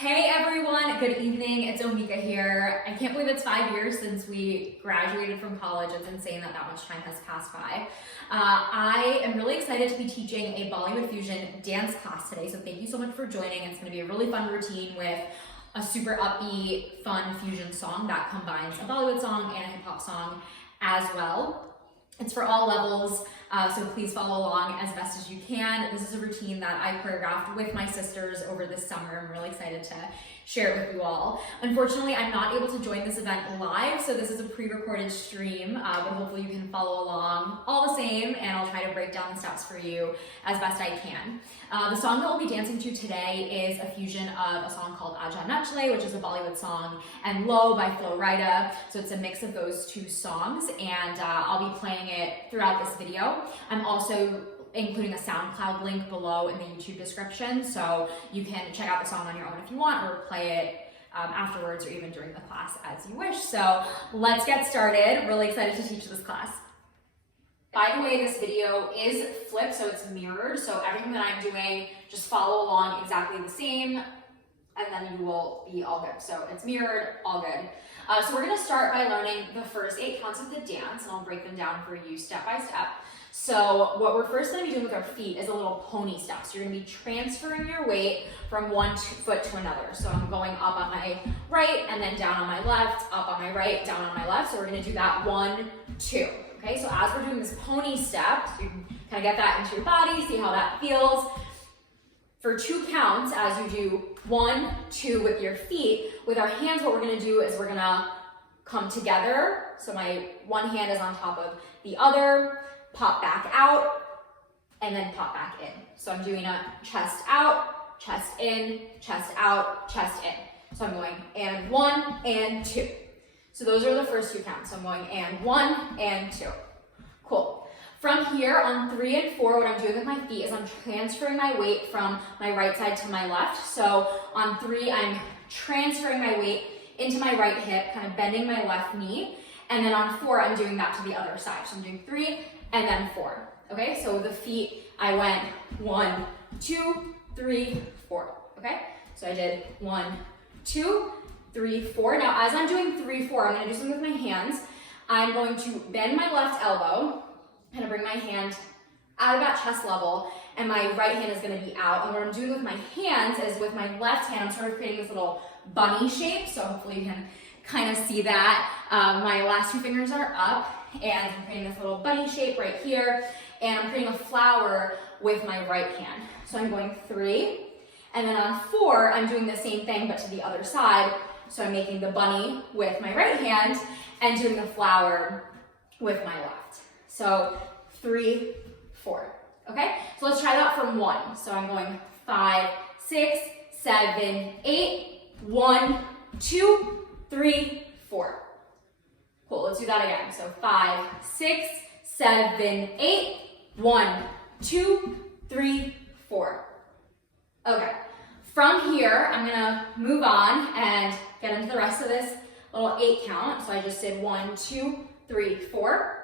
Hey everyone, good evening. It's Omika here. I can't believe it's 5 years since we graduated from college. It's insane that much time has passed by. I am really excited to be teaching a Bollywood fusion dance class today, so thank you so much for joining. It's going to be a really fun routine with a super upbeat, fun fusion song that combines a Bollywood song and a hip hop song as well. It's for all levels, so please follow along as best as you can. This is a routine that I choreographed with my sisters over this summer. I'm really excited to share it with you all. Unfortunately, I'm not able to join this event live, so this is a pre-recorded stream, but hopefully you can follow along all the same, and I'll try to break down the steps for you as best I can. The song that we'll be dancing to today is a fusion of a song called Aaja, Nachle, which is a Bollywood song, and Lo by Flo Rida. So it's a mix of those two songs, and I'll be playing it throughout this video. I'm also including a SoundCloud link below in the YouTube description, so you can check out the song on your own if you want, or play it afterwards or even during the class as you wish. So let's get started. Really excited to teach this class. By the way, this video is flipped, so it's mirrored, so everything that I'm doing, just follow along exactly the same, and then you will be all good. So it's mirrored, all good. So we're gonna start by learning the first 8 counts of the dance, and I'll break them down for you step by step. So what we're first gonna be doing with our feet is a little pony step. So you're gonna be transferring your weight from one foot to another. So I'm going up on my right, and then down on my left, up on my right, down on my left. So we're gonna do that 1, 2. Okay, so as we're doing this pony step, you can kind of get that into your body, see how that feels. For 2 counts, as you do 1, 2 with your feet, with our hands, what we're gonna do is we're gonna come together. So my one hand is on top of the other, pop back out, and then pop back in. So I'm doing a chest out, chest in, chest out, chest in. So I'm going and 1 and 2. So those are the first 2 counts. So I'm going and 1 and 2. Cool. From here on 3 and 4, what I'm doing with my feet is I'm transferring my weight from my right side to my left. So on 3, I'm transferring my weight into my right hip, kind of bending my left knee. And then on 4, I'm doing that to the other side. So I'm doing 3 and then 4. Okay, so the feet, I went 1, 2, 3, 4. Okay, so I did 1, 2, 3, 4. Now, as I'm doing 3, 4, I'm going to do something with my hands. I'm going to bend my left elbow, kind of bring my hand out of that chest level, and my right hand is going to be out. And what I'm doing with my hands is with my left hand, I'm sort of creating this little bunny shape. So hopefully you can kind of see that. My last 2 fingers are up, and I'm creating this little bunny shape right here. And I'm creating a flower with my right hand. So I'm going 3. And then on 4, I'm doing the same thing, but to the other side. So I'm making the bunny with my right hand and doing the flower with my left. So 3, 4. Okay? So let's try that from 1. So I'm going 5, 6, 7, 8, 1, 2, 3, 4. Cool, let's do that again. So 5, 6, 7, 8, 1, 2, 3, 4. Okay. From here, I'm gonna move on and get into the rest of this little 8 count. So I just did 1, 2, 3, 4.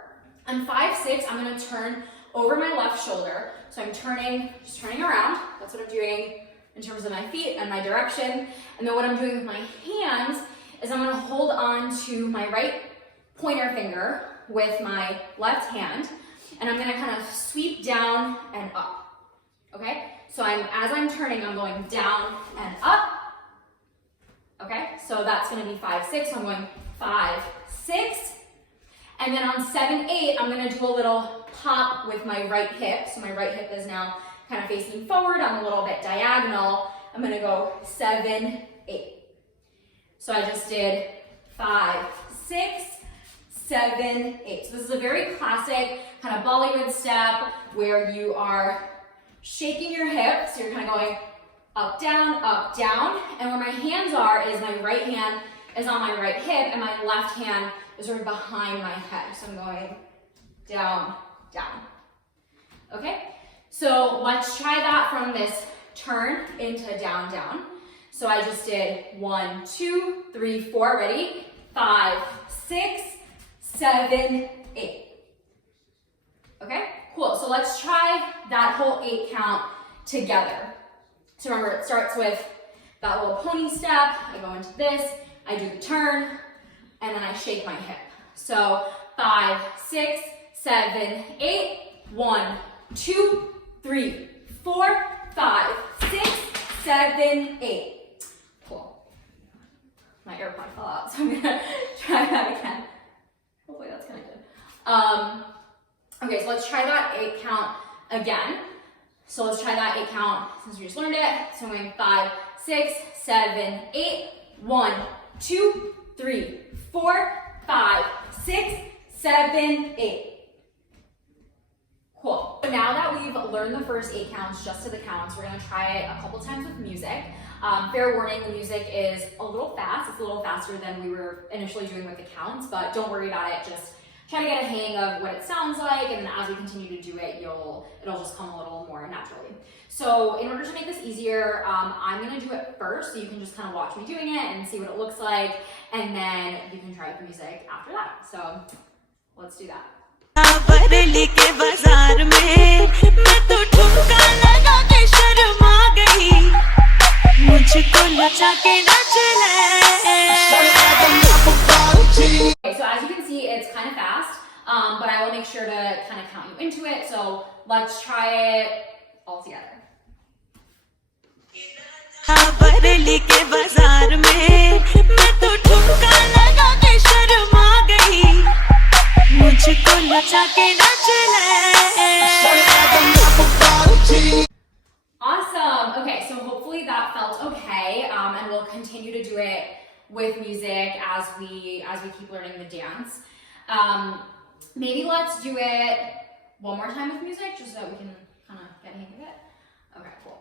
On 5, 6, I'm gonna turn over my left shoulder. So I'm just turning around. That's what I'm doing in terms of my feet and my direction. And then what I'm doing with my hands is I'm gonna hold on to my right pointer finger with my left hand, and I'm gonna kind of sweep down and up. Okay? So as I'm turning, I'm going down and up. Okay, so that's gonna be 5, 6. So I'm going 5, 6. And then on 7, 8, I'm gonna do a little pop with my right hip. So my right hip is now kind of facing forward. I'm a little bit diagonal. I'm gonna go 7, 8. So I just did 5, 6, 7, 8. So this is a very classic kind of Bollywood step where you are shaking your hips. So you're kind of going up, down, and where my hands are is my right hand is on my right hip, and my left hand is sort of behind my head. So I'm going down, down. Okay? So let's try that from this turn into down, down. So I just did 1, 2, 3, 4. Ready? 5, 6, 7, 8. Okay? Cool. So let's try that whole 8 count together. So remember, it starts with that little pony step, I go into this, I do the turn, and then I shake my hip. So 5, 6, 7, 8, 1, 2, 3, 4, 5, 6, 7, 8. Cool. My AirPod fell out, so I'm gonna try that again. Hopefully that's connected. Okay, so let's try that 8 count again. So let's try that 8 count since we just learned it. So I'm going 5, 6, 7, 8, 1, 2, 3, 4, 5, 6, 7, 8. Cool. So now that we've learned the first 8 counts just to the counts, we're gonna try it a couple times with music. Fair warning, the music is a little fast. It's a little faster than we were initially doing with the counts, but don't worry about it. Just try to get a hang of what it sounds like, and then as we continue to do it, it'll just come a little more naturally. So in order to make this easier, I'm gonna do it first, so you can just kind of watch me doing it and see what it looks like, and then you can try the music after that. So let's do that. Okay, so as you can see, it's kind of fast, but I will make sure to kind of count you into it. So let's try it all together. Awesome. Okay, so hopefully that felt okay, and we'll continue to do it with music as we keep learning the dance. Maybe let's do it one more time with music, just so that we can kind of get a hang of it. Okay, cool.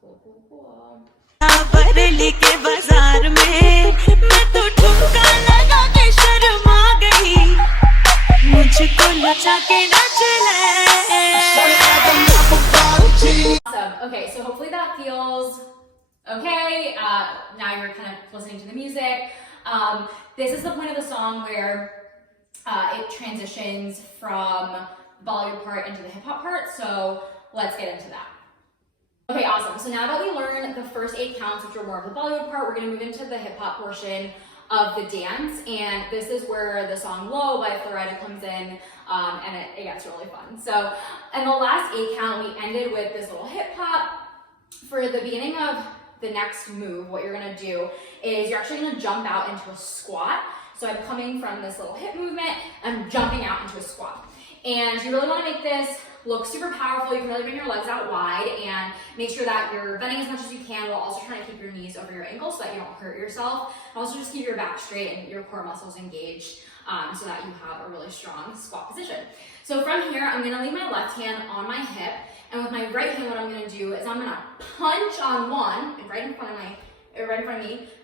Cool. Awesome. Okay, so hopefully that feels okay. Now you're kind of listening to the music. This is the point of the song where it transitions from the Bollywood part into the hip hop part. So let's get into that. Okay, awesome. So now that we learned the first 8 counts, which are more of the Bollywood part, we're going to move into the hip hop portion of the dance, and this is where the song Low by Florida comes in, and it gets really fun. So in the last 8 count, we ended with this little hip hop. For the beginning of the next move, what you're gonna do is you're actually gonna jump out into a squat. So I'm coming from this little hip movement, I'm jumping out into a squat. And you really wanna make this look super powerful. You can really bring your legs out wide and make sure that you're bending as much as you can while also trying to keep your knees over your ankles so that you don't hurt yourself. And also just keep your back straight and your core muscles engaged so that you have a really strong squat position. So from here, I'm gonna leave my left hand on my hip, and with my right hand, what I'm gonna do is I'm gonna punch on 1 right in front of me,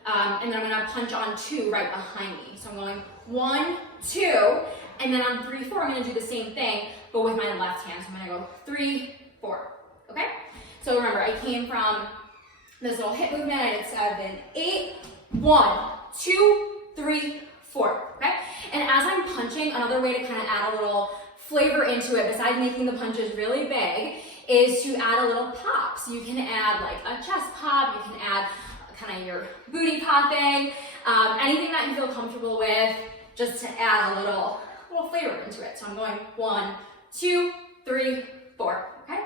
and then I'm gonna punch on 2 right behind me. So I'm going 1, 2, and then on 3, 4, I'm gonna do the same thing, but with my left hand. So I'm gonna go 3, 4, okay? So remember, I came from this little hip movement, I did 7, 8, 1, 2, 3, 4, okay? And as I'm punching, another way to kind of add a little flavor into it, besides making the punches really big, is to add a little pop. So you can add like a chest pop, you can add kind of your booty popping, anything that you feel comfortable with, just to add a little flavor into it. So I'm going 1, 2, 3, 4, okay?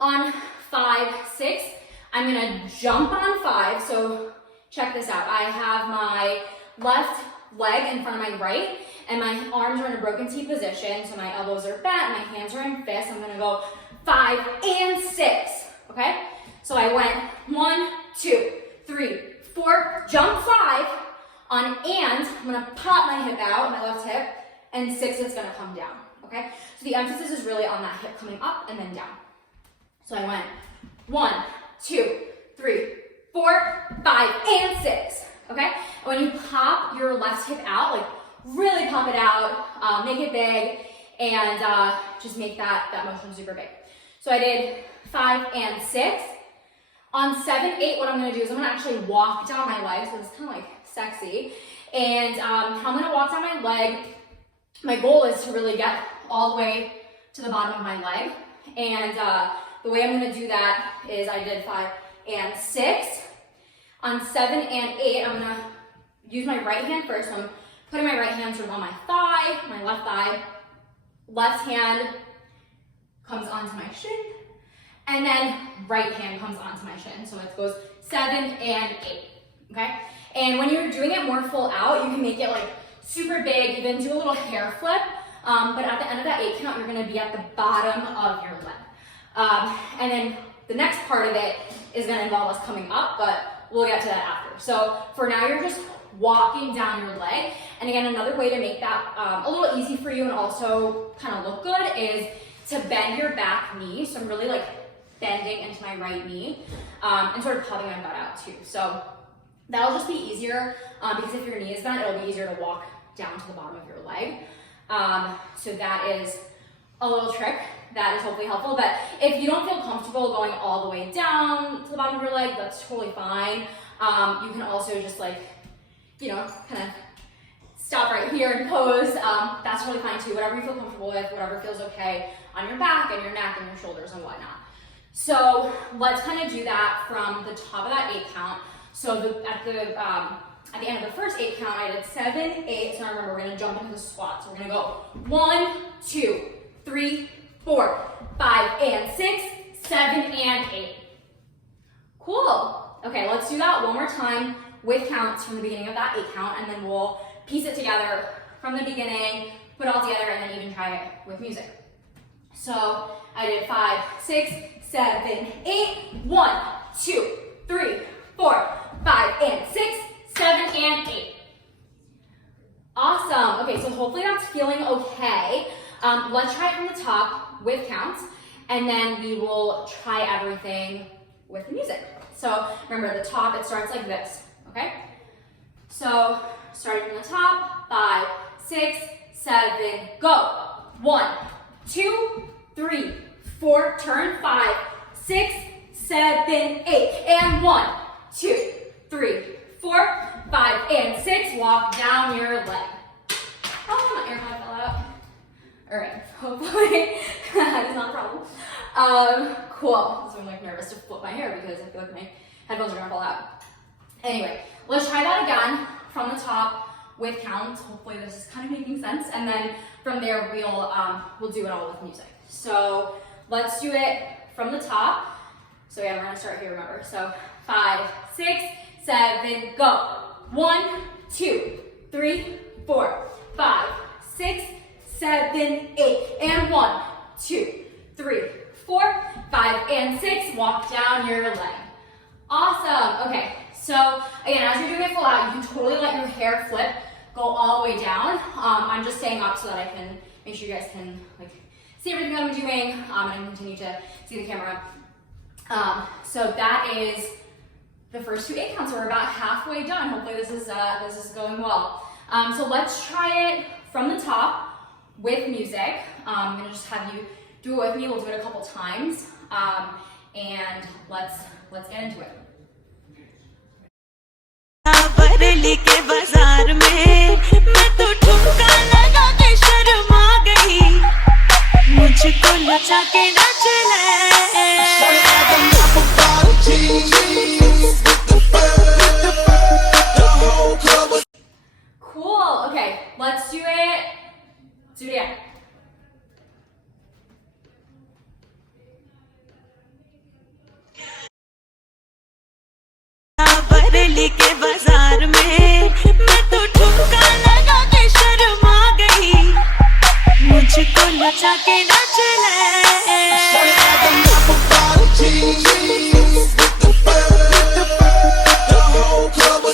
On 5, 6, I'm gonna jump on 5. So check this out. I have my left leg in front of my right, and my arms are in a broken T position. So my elbows are bent, my hands are in fists. I'm gonna go 5 and 6, okay? So I went 1, 2, 3, 4, jump 5, on and, I'm gonna pop my hip out, my left hip, and 6 is gonna come down, okay? So the emphasis is really on that hip coming up and then down. So I went 1, 2, 3, 4, 5, and 6, okay? And when you pop your left hip out, like really pop it out, make it big, and just make that motion super big. So I did 5 and 6. On 7, 8, what I'm gonna do is I'm gonna actually walk down my leg, so it's kind of like sexy. And I'm gonna walk down my leg. My goal is to really get all the way to the bottom of my leg. And the way I'm gonna do that is I did 5 and 6. On 7 and 8, I'm gonna use my right hand first. So I'm putting my right hand sort of on my thigh, my left thigh. Left hand comes onto my shin, and then right hand comes onto my shin. So it goes 7 and 8, okay? And when you're doing it more full out, you can make it like super big, even do a little hair flip. But at the end of that 8 count, you're gonna be at the bottom of your leg. And then the next part of it is gonna involve us coming up, but we'll get to that after. So for now, you're just walking down your leg. And again, another way to make that a little easy for you and also kind of look good is to bend your back knee. So I'm really like bending into my right knee and sort of puffing my butt out too. So that'll just be easier because if your knee is bent, it'll be easier to walk down to the bottom of your leg. So that is a little trick that is hopefully helpful. But if you don't feel comfortable going all the way down to the bottom of your leg, that's totally fine. You can also just like, you know, kind of stop right here and pose. That's really fine too. Whatever you feel comfortable with, whatever feels okay on your back and your neck and your shoulders and whatnot. So let's kind of do that from the top of that 8 count. So at the end of the first 8 count, I did 7, 8. So now remember, we're gonna jump into the squat. So we're gonna go 1, 2, 3, 4, 5, and 6, 7, and 8. Cool. Okay, let's do that one more time with counts from the beginning of that 8 count, and then we'll piece it together from the beginning, put it all together, and then even try it with music. So I did 5, 6, 7, 8. 1, 2, 3, 4, 5, and 6, 7, and 8. Awesome. Okay, so hopefully that's feeling okay. Let's try it from the top with counts, and then we will try everything with the music. So remember, the top, it starts like this, okay? So starting from the top, 5, 6, 7, go. 1, 2, 3, 4, turn, 5, 6, 7, 8, and 1, 2, 3, 4, 5, and 6, walk down your leg. Oh, my AirPod fell out. All right, hopefully that is not a problem. Cool, so I'm like nervous to flip my hair because I feel like my headphones are gonna fall out. Anyway, let's try that again from the top with counts. Hopefully this is kind of making sense. And then from there, we'll do it all with music. So let's do it from the top. So yeah, we're gonna start here, remember. So 5, 6, 7, go. 1, 2, 3, 4, 5, 6, 7, 8, and 1, 2, 3, 4, 5, and 6, walk down your leg. Awesome. Okay, so again, as you're doing it full out, you can totally let your hair flip, go all the way down. I'm just staying up so that I can make sure you guys can like see everything that I'm doing and continue to see the camera. So that is the first 2 8 counts. So we're about halfway done. Hopefully this is going well. So let's try it from the top with music. I'm gonna just have you do it with me. We'll do it a couple times, and let's get into it. Bareilly के बाजार में मैं तो ठुमका लगा के शर्मा गई मुझको नचा के नाच ले Cool. Okay, let's do it. Do it again. Bareilly के बाजार में मैं तो ठुमका लगा के शर्मा गई मुझको नचा के नाच ले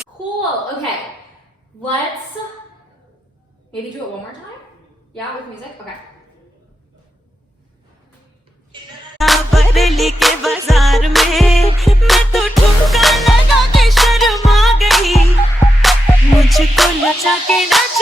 Cool. Okay, let's maybe do it one more time. Yeah, with music. Okay. Bareilly के बाजार में मैं तो ठुमका लगा के शर्मा गई मुझको नचा के नाच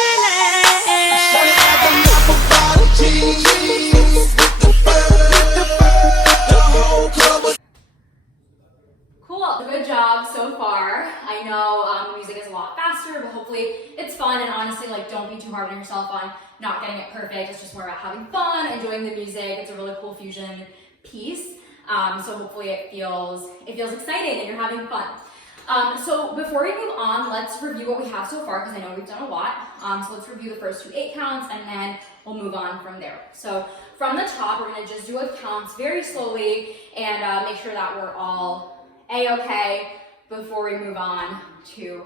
Cool. Good job so far. I know the music is a lot faster, but hopefully it's fun. And honestly, like, don't be too hard on yourself on not getting it perfect. It's just more about having fun, enjoying the music. It's a really cool fusion piece. So hopefully it feels exciting and you're having fun. So before we move on, let's review what we have so far, because I know we've done a lot. So let's review the first 2 8 counts, and then we'll move on from there. So from the top, we're gonna just do a counts very slowly and make sure that we're all A-okay before we move on to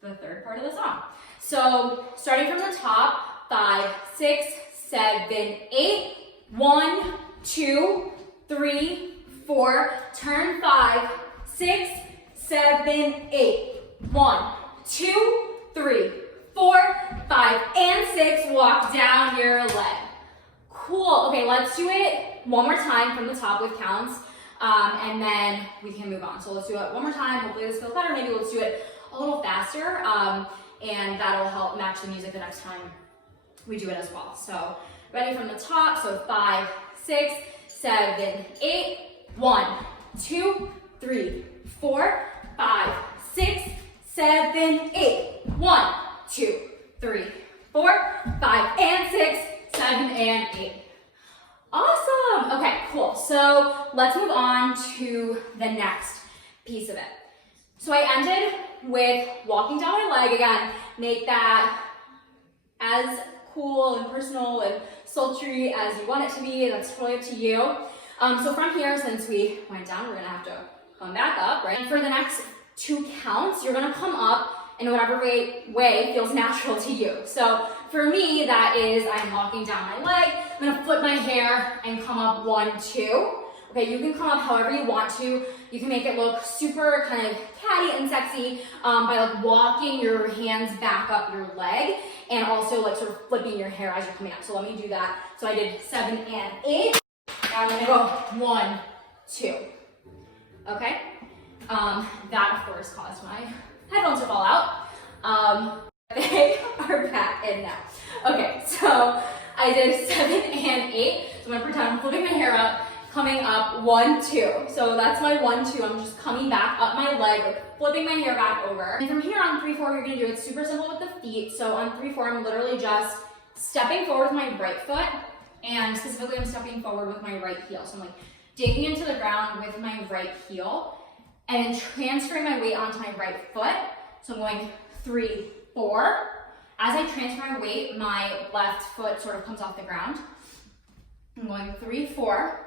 the third part of the song. So starting from the top, 5, 6, 7, 8, 1, 2, 3, 4, turn 5, 6, 7, 8, 1, 2, 3, 4, 5, and 6, walk down your leg. Cool, okay, let's do it one more time from the top with counts, and then we can move on. So let's do it one more time, hopefully this feels better, maybe let's do it a little faster, and that'll help match the music the next time we do it as well. So ready from the top, so 5, 6, 7, 8, 1, 2, 3, 4, 5, 6, 7, 8, 1, 2, 3, 4, 5, and 6, 7, and 8. Awesome, okay, cool. So let's move on to the next piece of it. So I ended with walking down my leg again, make that as cool and personal and sultry as you want it to be. That's totally up to you. So from here, since we went down, we're gonna have to come back up, right? And for the next 2 counts, you're gonna come up in whatever way feels natural to you. So for me, that is I'm walking down my leg, I'm gonna flip my hair and come up 1, 2. Okay, you can come up however you want to. You can make it look super kind of catty and sexy by like walking your hands back up your leg and also like sort of flipping your hair as you're coming up. So let me do that. So I did 7 and 8. Now I'm gonna go 1, 2. Okay? That of course caused my headphones to fall out. They are back in now. Okay, so I did 7 and 8. So I'm gonna pretend I'm flipping my hair up, coming up 1, 2. So that's my 1, 2. I'm just coming back up my leg, like flipping my hair back over. And from here on 3, 4, you're gonna do it super simple with the feet. So on 3, 4, I'm literally just stepping forward with my right foot, and specifically I'm stepping forward with my right heel. So I'm like digging into the ground with my right heel and transferring my weight onto my right foot. So I'm going 3, 4. As I transfer my weight, my left foot sort of comes off the ground. I'm going 3, 4.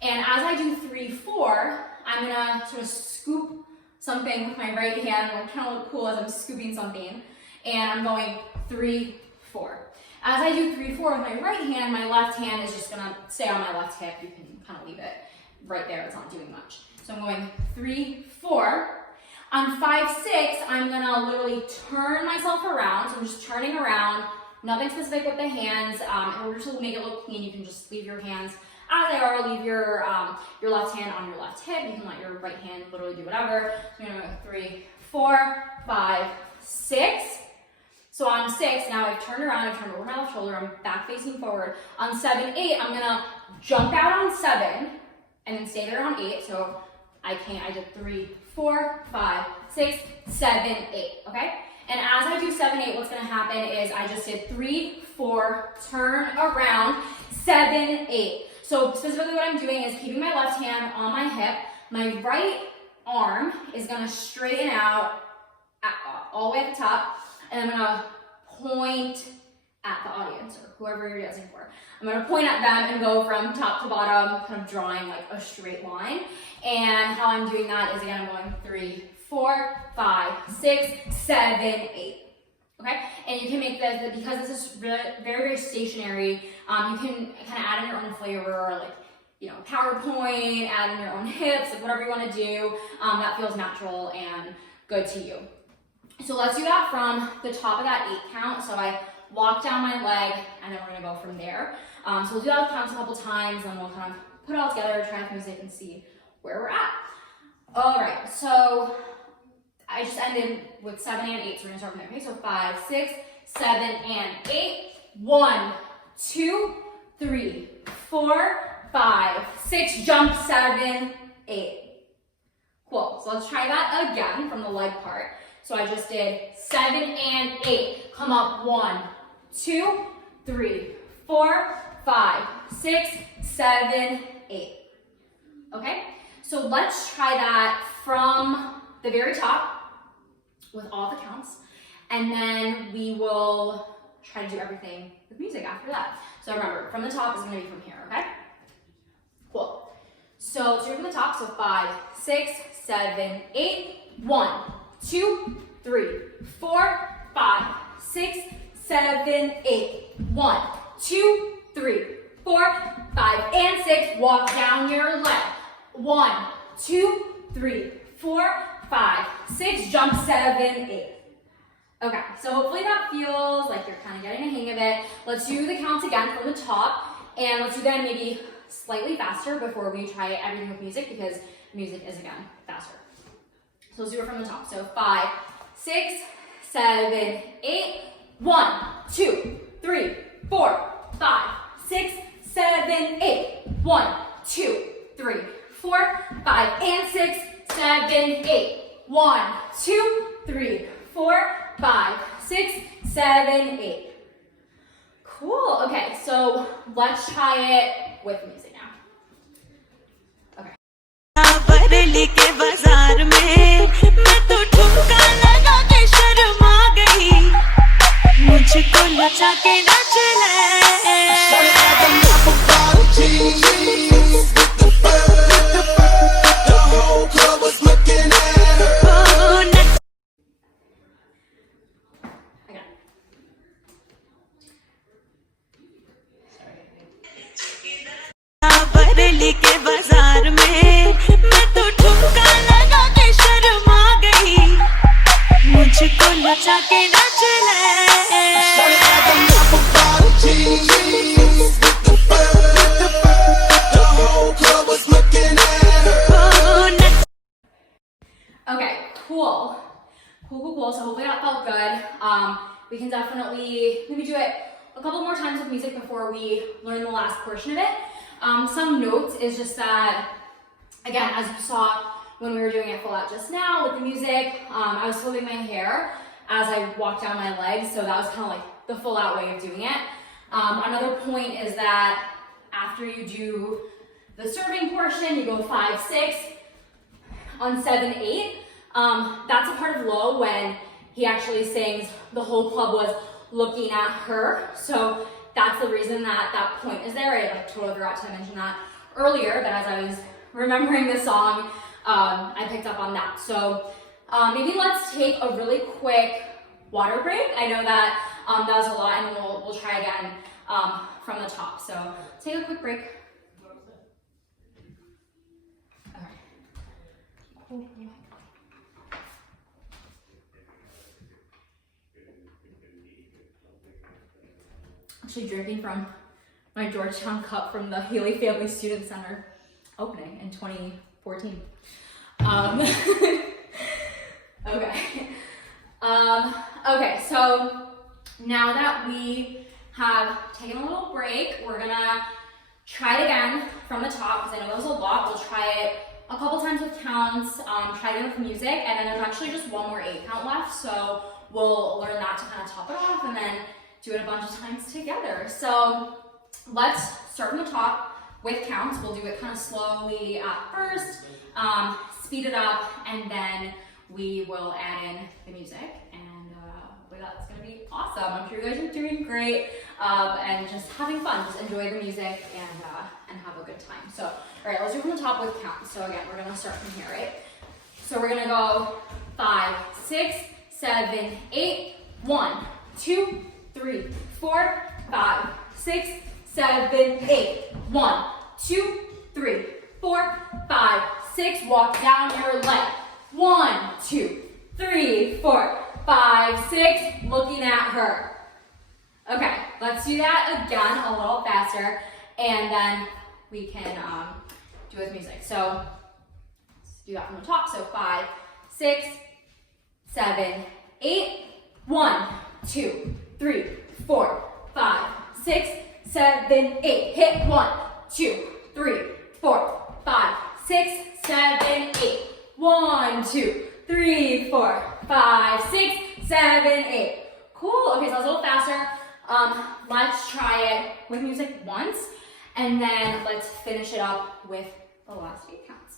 And as I do 3, 4, I'm gonna sort of scoop something with my right hand, like kind of look cool as I'm scooping something. And I'm going 3, 4. As I do 3, 4 with my right hand, my left hand is just gonna stay on my left hip. You can kind of leave it right there, it's not doing much. So I'm going 3, 4. On 5, 6, I'm gonna literally turn myself around. So I'm just turning around, nothing specific with the hands. In order to make it look clean, you can just leave your hands as they are, leave your left hand on your left hip. You can let your right hand literally do whatever. So I'm gonna go 3, 4, 5, 6. So on 6, now I've turned around, I've turned over my left shoulder, I'm back facing forward. On 7, 8, I'm gonna jump out on 7 and then stay there on 8. So I did 3, 4, 5, 6, 7, 8, okay? And as I do 7, 8, what's gonna happen is I just did 3, 4, turn around, 7, 8. So specifically what I'm doing is keeping my left hand on my hip, my right arm is gonna straighten out all the way at the top, and I'm gonna point at the audience or whoever you're dancing for. I'm gonna point at them and go from top to bottom, kind of drawing like a straight line. And how I'm doing that is again, I'm going 3, 4, 5, 6, 7, 8. Okay, and you can make this, because this is really, very, very stationary, you can kind of add in your own flavor, like, you know, PowerPoint, add in your own hips, like whatever you want to do, that feels natural and good to you. So let's do that from the top of that 8 count. So I walk down my leg, and then we're gonna go from there. So we'll do that counts a couple times, and we'll kind of put it all together, try with music, and see where we're at. All right, so I just ended with 7 and 8, so we're gonna start from there. Okay, so 5, 6, 7, and 8. 1, 2, 3, 4, 5, 6, jump, 7, 8. Cool, so let's try that again from the leg part. So I just did 7 and 8. Come up 1, 2, 3, 4, 5, 6, 7, 8. Okay, so let's try that from the very top with all the counts, and then we will try to do everything with music after that. So remember, from the top is gonna be from here, okay? Cool. So let's do it from the top, so 5, 6, 7, 8, 1, 2, 3, 4, 5, 6, 7, 8, 1, 2, 3, 4, 5, and 6, walk down your leg. 1, 2, 3, 4, 5, 6, jump 7, 8. Okay, so hopefully that feels like you're kind of getting a hang of it. Let's do the counts again from the top, and let's do them maybe slightly faster before we try everything with music, because music is, again, faster. So let's do it from the top. So 5, 6, 7, 8, 1, 2, 3, 4, 5, 6, 7, 8, 1, 2, 3, 4, 5, and 6, 7, 8, 1, 2, 3, 4, 5, 6, 7, 8. Cool. Okay, so let's try it with music now. Okay. Bareilly के बाजार में मैं तो ठुमका लगा के शर्मा गई मुझको नचा के नाच बरेली के बाजार में मैं तो ठुमका लगा के शर्मा गई मुझको नचा के नाच Okay, cool. Cool. So hopefully that felt good. We can definitely maybe do it a couple more times with music before we learn the last portion of it. Some notes is just that, again, as you saw when we were doing it full out just now with the music, I was flipping my hair as I walked down my legs, so that was kind of like the full out way of doing it. Another point is that after you do the serving portion, you go 5, 6, on 7, 8. That's a part of Low when he actually sings the whole club was looking at her. So that's the reason that that point is there. I totally forgot to mention that earlier, but as I was remembering the song, I picked up on that. So maybe let's take a really quick water break. I know that that was a lot, and we'll try again from the top. So let's take a quick break. Cool. Actually drinking from my Georgetown cup from the Healy Family Student Center opening in 2014. Okay, so now that we have taken a little break, we're gonna try it again from the top, because I know that was a lot. We'll try it a couple times with counts, try it with music, and then there's actually just one more 8 count left, so we'll learn that to kind of top it off, and then do it a bunch of times together. So let's start from the top with counts. We'll do it kind of slowly at first, speed it up, and then we will add in the music, and hopefully that's gonna be awesome. I'm sure you guys are doing great, and just having fun. Just enjoy the music and have a good time. So, all right, let's do it from the top with counts. So again, we're gonna start from here, right? So we're gonna go 5, 6, 7, 8, 1, 2, 3, 4, 5, 6, 7, 8. 1, 2, 3, 4, 5, 6. Walk down your leg. 1, 2, 3, 4, 5, 6. Looking at her. Okay, let's do that again a little faster, and then we can do it with music. So let's do that from the top. So 5, 6, 7, 8. 1, 2, 3, 4, 5, 6, 7, 8. Hit 1, 2, 3, 4, 5, 6, 7, 8. 1, 2, 3, 4, 5, 6, 7, 8. Cool. Okay, so that was a little faster. Let's try it with music once, and then let's finish it up with the last 8 counts.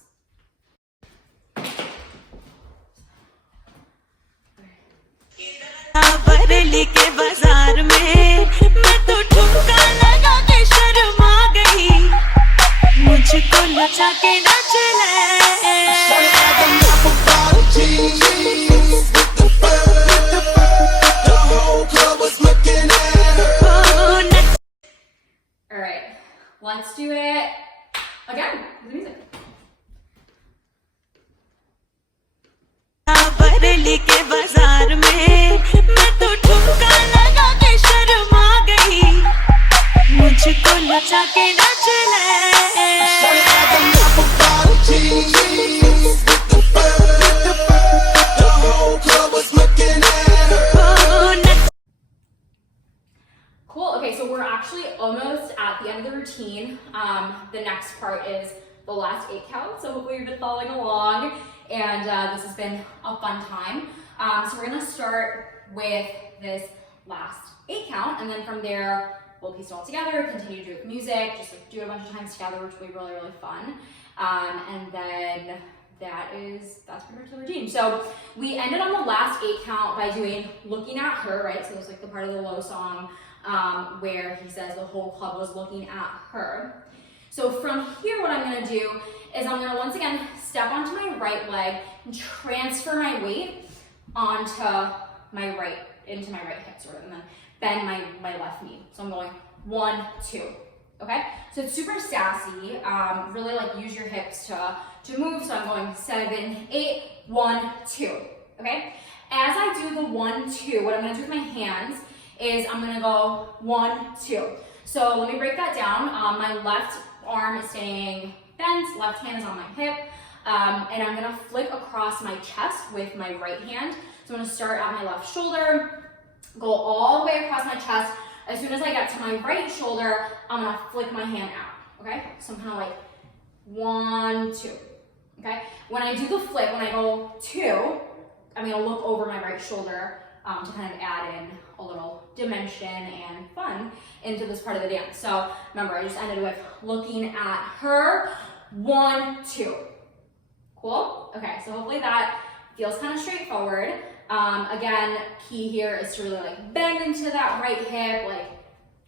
Bareilly के बाजार में मैं तो ठुमका लगा के शर्मा गई मुझको नचा के नाच All right, let's do it again with the music. Bareilly के बाजार में मैं तो ठुमका लगा के शर्मा गई मुझको नचा के नाच Cool, okay, so we're actually almost at the end of the routine. The next part is the last 8 counts, so hopefully you've been following along, and this has been a fun time. So we're gonna start with this last 8 count, and then from there, we'll piece it all together, continue to do it with music, just like do it a bunch of times together, which will be really, really fun. And then that's pretty much the routine. So we ended on the last 8 count by doing Looking at Her, right? So it was like the part of the Low song where he says the whole club was looking at her. So from here, what I'm gonna do is I'm gonna once again step onto my right leg and transfer my weight onto my right, into my right hip sort of, and then bend my left knee. So I'm going 1, 2, okay? So it's super sassy, really like use your hips to move. So I'm going 7, 8, 1, 2, okay? As I do the 1, 2, what I'm gonna do with my hands is I'm gonna go 1, 2. So let me break that down. My left arm is staying bent, left hand is on my hip, and I'm gonna flick across my chest with my right hand. So I'm gonna start at my left shoulder, go all the way across my chest. As soon as I get to my right shoulder, I'm gonna flick my hand out, okay? So I'm kind of like 1, 2, okay? When I do the flip, when I go 2, I'm gonna look over my right shoulder to kind of add in a little dimension and fun into this part of the dance. So remember, I just ended with looking at her, 1, 2. Cool? Okay, so hopefully that feels kind of straightforward. Again, key here is to really like bend into that right hip, like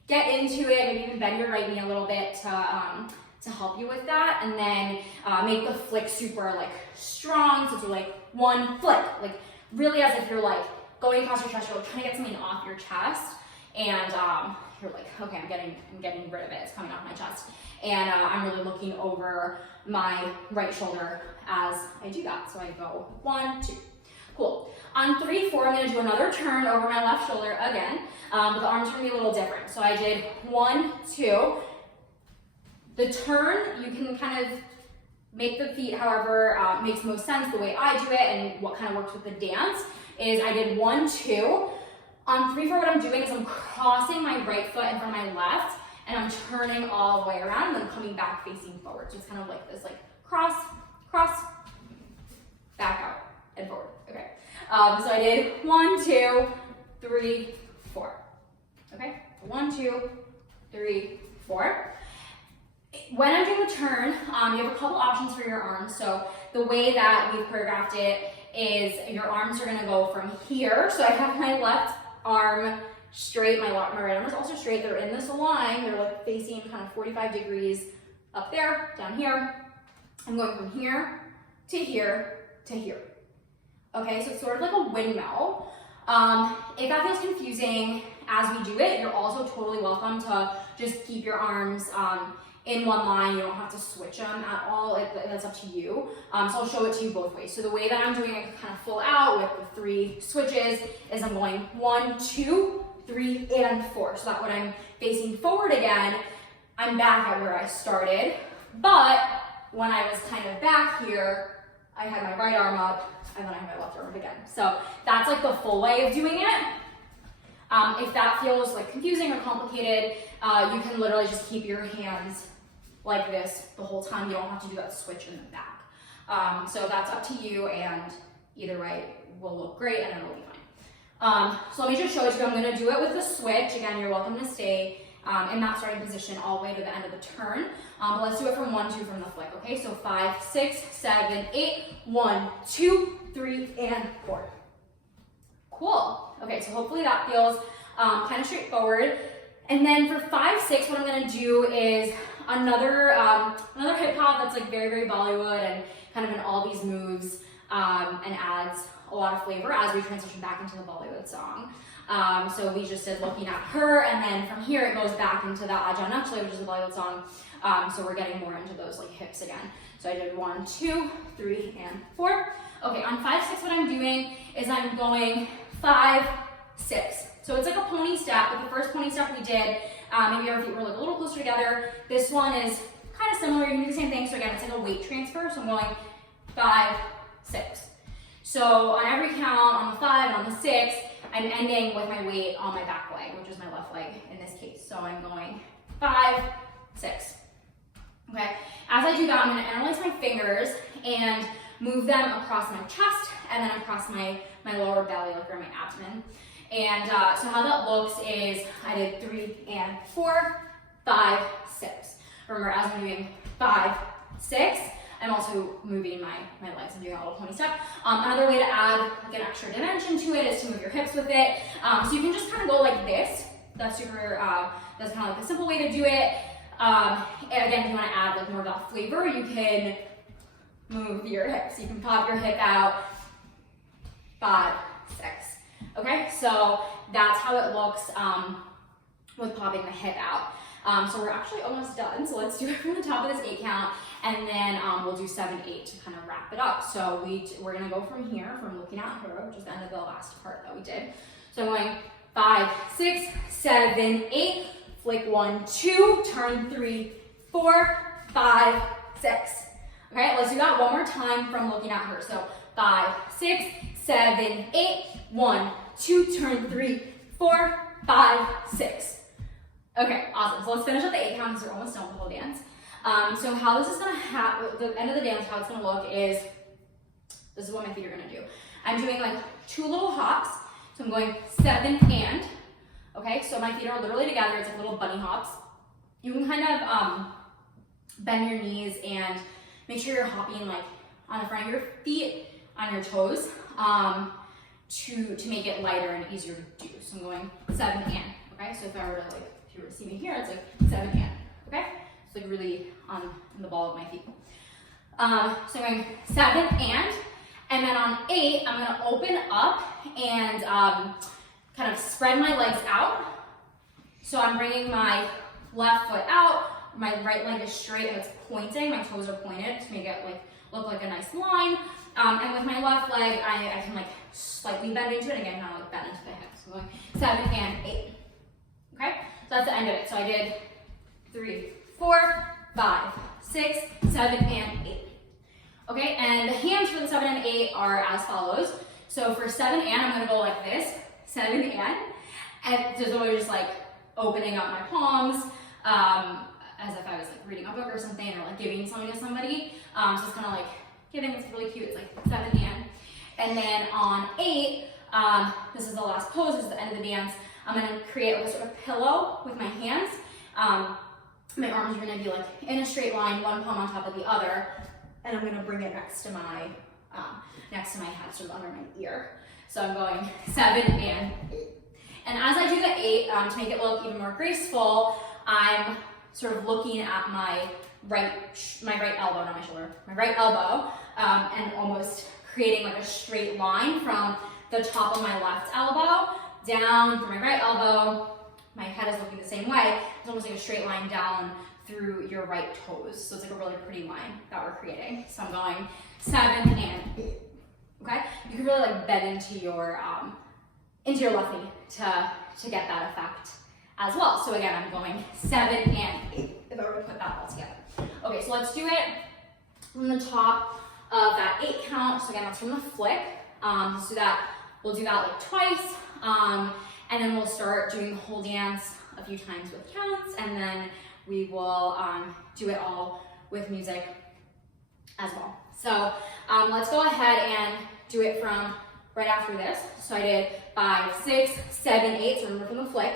get into it, maybe even bend your right knee a little bit to help you with that, and then make the flick super like strong. So do like 1 flick, like really as if you're like going across your chest, you're like trying to get something off your chest, and you're like, okay, I'm getting rid of it. It's coming off my chest, and I'm really looking over my right shoulder as I do that. So I go 1, 2. Cool. On 3, 4, I'm going to do another turn over my left shoulder again, but the arms are going to be a little different. So I did 1, 2. The turn, you can kind of make the feet however makes most sense. The way I do it and what kind of works with the dance is I did 1, 2. On 3, 4, what I'm doing is I'm crossing my right foot in front of my left, and I'm turning all the way around and then coming back facing forward. So it's kind of like this, like cross, cross, back out and forward. Okay. So I did 1, 2, 3, 4. Okay. 1, 2, 3, 4. When I'm doing the turn, you have a couple options for your arms. So the way that we've choreographed it is your arms are going to go from here. So I have my left arm straight, my right arm is also straight. They're in this line. They're like facing kind of 45 degrees up there, down here. I'm going from here to here to here. Okay, so it's sort of like a windmill. If that feels confusing as we do it, you're also totally welcome to just keep your arms in one line. You don't have to switch them at all. That's up to you. So I'll show it to you both ways. So the way that I'm doing it kind of full out with the 3 switches is I'm going 1, 2, 3, and 4. So that when I'm facing forward again, I'm back at where I started. But when I was kind of back here, I had my right arm up, and then I had my left arm up again. So that's like the full way of doing it. If that feels like confusing or complicated, you can literally just keep your hands like this the whole time. You don't have to do that switch in the back. So that's up to you, and either way will look great and it'll be fine. So let me just show it to you. I'm gonna do it with the switch. Again, you're welcome to stay in that starting position all the way to the end of the turn. But let's do it from 1, 2 from the flick, okay? So 5, 6, 7, 8, 1, 2, 3, and 4. Cool. Okay, so hopefully that feels kind of straightforward. And then for 5, 6, what I'm gonna do is another hip hop that's like very, very Bollywood and kind of in all these moves, and adds a lot of flavor as we transition back into the Bollywood song. So we just did Looking at Her, and then from here it goes back into the Aaja, Nachle, which is a Bollywood song. So we're getting more into those like hips again. So I did 1, 2, 3, and 4. Okay, on 5, 6, what I'm doing is I'm going 5, 6. So it's like a pony step, but the first pony step we did, maybe our feet were like a little closer together. This one is kind of similar, you can do the same thing. So again, it's like a weight transfer. So I'm going 5, 6. So on every count, on the 5 and on the 6, I'm ending with my weight on my back leg, which is my left leg in this case. So I'm going 5, 6. Okay, as I do that, I'm gonna interlace my fingers and move them across my chest and then across my lower belly, like around my abdomen. And so how that looks is I did 3 and 4, 5, 6. Remember, as I'm doing 5, 6, I'm also moving my legs and doing a little pony step. Another way to add like an extra dimension to it is to move your hips with it. So you can just kind of go like this. That's super, that's kind of like a simple way to do it. And again, if you want to add like more of that flavor, you can move your hips. You can pop your hip out, 5, 6. Okay, so that's how it looks with popping the hip out. So we're actually almost done. So let's do it from the top of this 8 count, and then we'll do 7, 8 to kind of wrap it up. So we're gonna go from here, from Looking at Her, which is the end of the last part that we did. So I'm going 5, 6, 7, 8, flick 1, 2, turn 3, 4, 5, 6. Okay, let's do that one more time from Looking at Her. So 5, 6, 7, 8, 1, 2, turn 3, 4, 5, 6. Okay, awesome. So let's finish up the 8 count because we're almost done with the whole dance. So how this is gonna happen, the end of the dance, how it's gonna look is, this is what my feet are gonna do. I'm doing like 2 little hops. So I'm going 7 and, okay? So my feet are literally together. It's like little bunny hops. You can kind of bend your knees and make sure you're hopping like on the front of your feet, on your toes, to make it lighter and easier to do. So I'm going 7 and, okay? So if I were to like, if you were to see me here, it's like 7 and, okay? It's like really on the ball of my feet. So I'm going 7 and then on 8, I'm gonna open up and kind of spread my legs out. So I'm bringing my left foot out, my right leg is straight and it's pointing, my toes are pointed to make it like look like a nice line. And with my left leg, I can like slightly bend into it, again, kind of like bend into the hips. So I'm going 7 and 8, okay? So that's the end of it. So I did 3, 4, 5, 6, 7, and 8. Okay, and the hands for the 7 and 8 are as follows. So for 7 and, I'm gonna go like this, 7 and so always just like opening up my palms, as if I was like reading a book or something, or like giving something to somebody. So it's kind of like giving, it's really cute, it's like 7 and then on 8, this is the last pose, this is the end of the dance. I'm gonna create like a sort of pillow with my hands. My arms are gonna be like in a straight line, one palm on top of the other, and I'm gonna bring it next to my head, sort of under my ear. So I'm going 7 and 8. And as I do the 8, to make it look even more graceful, I'm sort of looking at my right elbow, not my shoulder, my right elbow, and almost creating like a straight line from the top of my left elbow down through my right elbow. My head is looking the same way. It's almost like a straight line down through your right toes. So it's like a really pretty line that we're creating. So I'm going 7 and 8. Okay? You can really like bend into your left knee to get that effect as well. So again, I'm going 7 and 8 if I were to put that all together. Okay, so let's do it from the top of that 8 count. So again, that's from the flick. Let's do that. We'll do that like twice. And then we'll start doing the whole dance a few times with counts, and then we will do it all with music as well. So let's go ahead and do it from right after this. So I did 5, 6, 7, 8, so remember from the flick.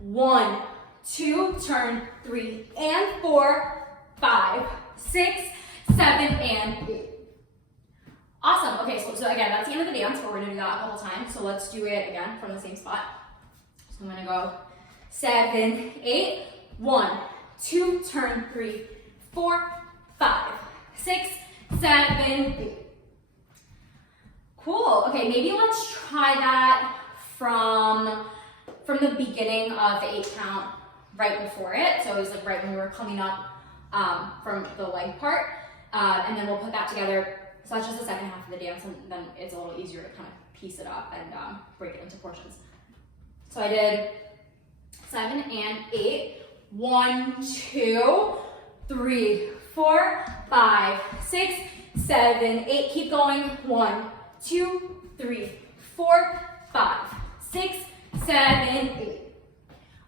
1, 2, turn, 3 and 4, 5, 6, 7, and 8. Awesome. Okay, so again, that's the end of the dance, but we're gonna do that a couple times. So let's do it again from the same spot. So I'm gonna go 7, 8, 1, 2, turn, 3, 4, 5, 6, 7, 8. Cool. Okay, maybe let's try that from the beginning of the 8 count right before it. So it was like right when we were coming up from the leg part. And then we'll put that together. So that's just the second half of the dance, and then it's a little easier to kind of piece it up and break it into portions. So I did 7 and 8. 1, 2, 3, 4, 5, 6, 7, 8. Keep going. 1, 2, 3, 4, 5, 6, 7, 8.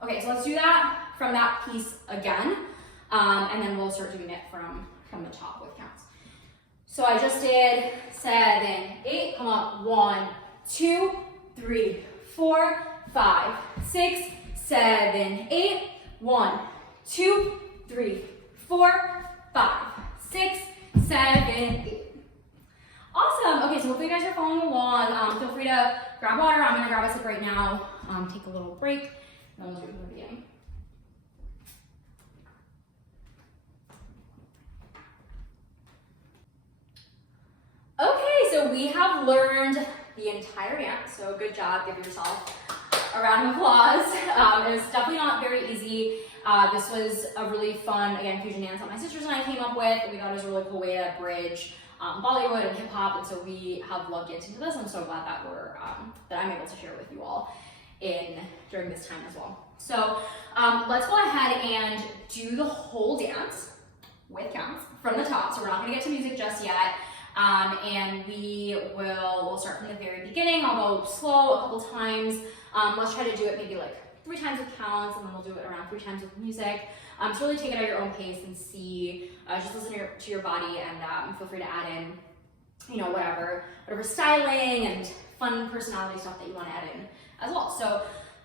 Okay, so let's do that from that piece again, and then we'll start doing it from the top with counts. So I just did 7, 8. Come up. 1, 2, 3, 4, 5, 6, 7, 8. 1, 2, 3, 4, 5, 6, 7, 8. Awesome. Okay, so hopefully you guys are following along. Feel free to grab water. I'm gonna grab a sip right now. Take a little break, and then we'll do it from the beginning. Okay, so we have learned the entire dance. So good job. Give yourself a round of applause. It was definitely not very easy. This was a really fun, again, fusion dance that my sisters and I came up with. We thought it was a really cool way to bridge Bollywood and hip hop, and so we have loved dancing to this. I'm so glad that that I'm able to share with you all during this time as well. So let's go ahead and do the whole dance with counts from the top. So we're not gonna get to music just yet. And we'll start from the very beginning. I'll go slow a couple times. Let's try to do it maybe like 3 times with counts, and then we'll do it around 3 times with music. So really take it at your own pace and see, just listen to your body, and feel free to add in, whatever styling and fun personality stuff that you want to add in as well. So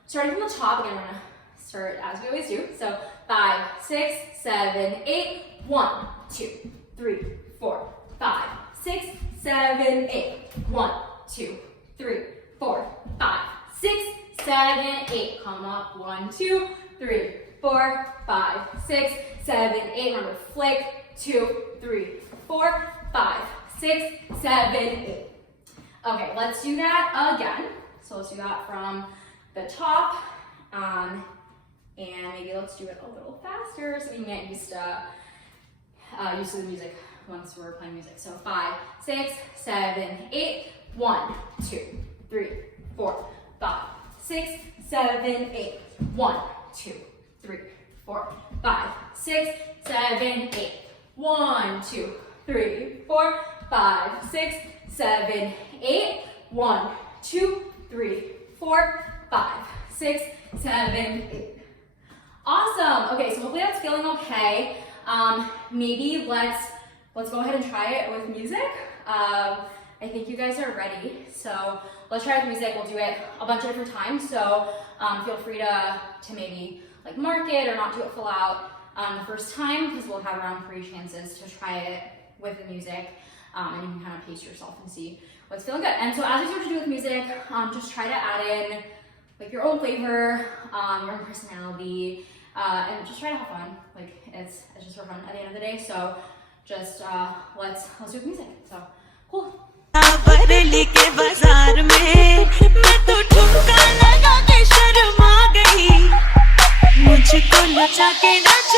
starting from the top, again, we're gonna start as we always do. So 5, 6, 7, 8, 1, 2, 3, 4, 5, 6, 7, 8. 1, 2, 3, 4, 5, 6, 7, 8. Come up. 1, 2, 3, 4, 5, 6, 7, 8. Remember, flick. 2, 3, 4, 5, 6, 7, 8. Okay, let's do that again. So let's do that from the top, and maybe let's do it a little faster so we can get used to the music once we're playing music. So 5, 6, 7, 8. 1, 2, 3, 4, 5, 6, 7, 8. 1, 2, 3, 4, 5, 6, 7, 8. 1, 2, 3, 4, 5, 6, 7, 8. 1, 2, 3, 4, 5, 6, 7, 8. Awesome. Okay, so hopefully that's feeling okay. Maybe let's go ahead and try it with music. I think you guys are ready. So let's try it with music. We'll do it a bunch of different times. So feel free to maybe like mark it or not do it full out the first time, because we'll have around 3 chances to try it with the music. And you can kind of pace yourself and see what's feeling good. And so as you start to do with music, just try to add in like your own flavor, your own personality, and just try to have fun. Like it's just for fun at the end of the day. So just let's do it with music. So cool. Bareilly के बाजार में मैं तो ठुमका लगा के शर्मा गई मुझको नचा के नाच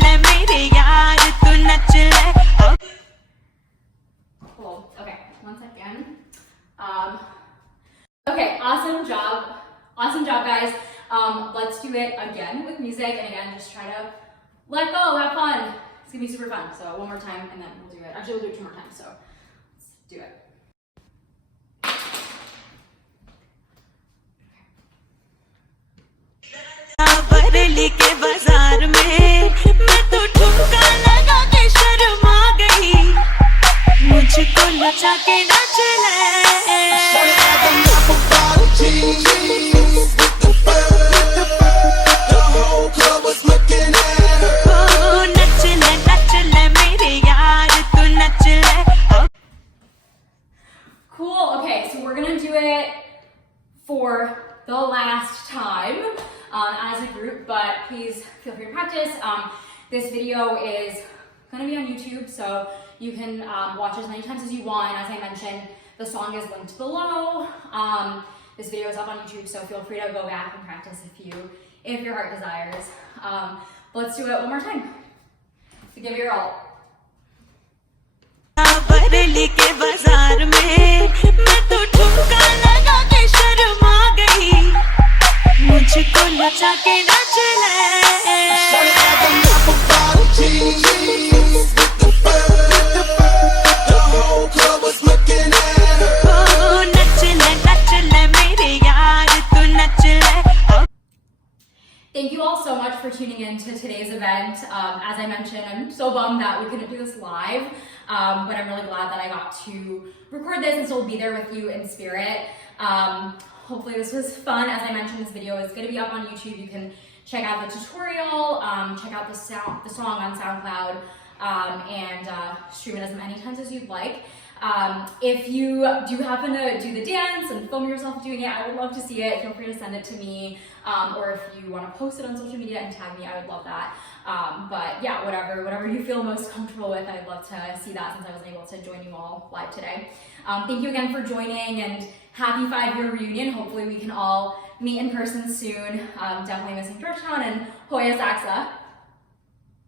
ले मेरे यार तू नच ले. Cool. Okay, one second. Okay, awesome job. Awesome job, guys. Let's do it again with music, and again, just try to let go, have fun. It's gonna be super fun. So one more time, and then we'll do it. Actually, we'll do it 2 more times. So let's do it. Bareilly के बाजार में मैं तो ठुमका लगा के शर्मा गई नचा के नाच ले Cool. Okay, so we're gonna do it for the last time as a group, but please feel free to practice. This video is gonna be on YouTube, so you can watch as many times as you want. As I mentioned, the song is linked below. This video is up on YouTube, so feel free to go back and practice if your heart desires. But let's do it one more time. So give it your all. Bareilly के बाजार में मैं तो ठुमका लगा के शर्मा गई मुझको नचा के नाच ले मेरे यार तू नच ले. Thank you all so much for tuning in to today's event. As I mentioned, I'm so bummed that we couldn't do this live, but I'm really glad that I got to record this and still be there with you in spirit. Hopefully this was fun. As I mentioned, this video is going to be up on YouTube. You can check out the tutorial, check out the song on SoundCloud, and stream it as many times as you'd like. If you do happen to do the dance and film yourself doing it, I would love to see it. Feel free to send it to me, or if you want to post it on social media and tag me, I would love that. But yeah, whatever you feel most comfortable with, I'd love to see that since I wasn't able to join you all live today. Thank you again for joining, and happy 5-year reunion. Hopefully we can all meet in person soon. Definitely missing Georgetown and Hoya Saxa.